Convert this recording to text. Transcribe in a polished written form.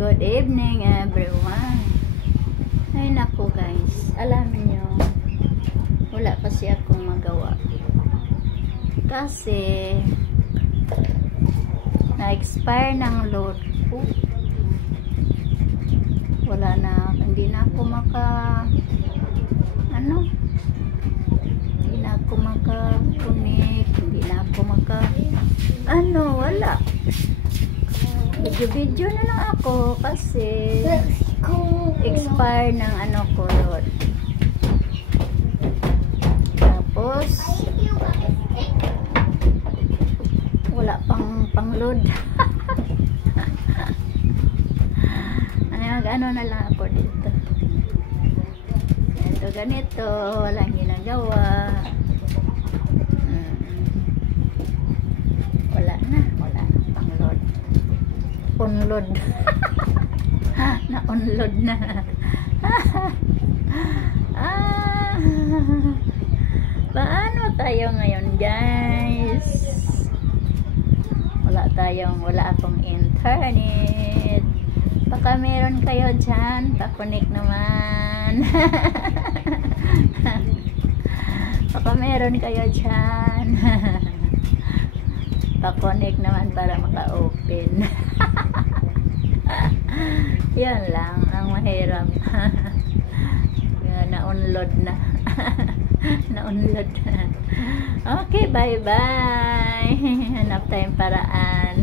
Good evening everyone. Ay naku guys, alam niyo, wala kasi akong magawa. Kasi na-expire ng load ko. Wala na, hindi na ako hindi na ako maka-connect, hindi na ako wala. Video na lang ako kasi expire ng ko load. Tapos wala pang load. Ano na lang ako dito. Ito ganito, walang ginagawa. Wala na pang load. Unload. Na-unload na. Paano tayo ngayon, guys? Wala akong internet. Baka meron kayo dyan, pa-connect naman. Baka meron kayo dyan. Pa-connect naman para maka-open. Yan lang ang mahirap. Na-unload na. Na-unload na. Okay, bye-bye. Hanap tayong paraan.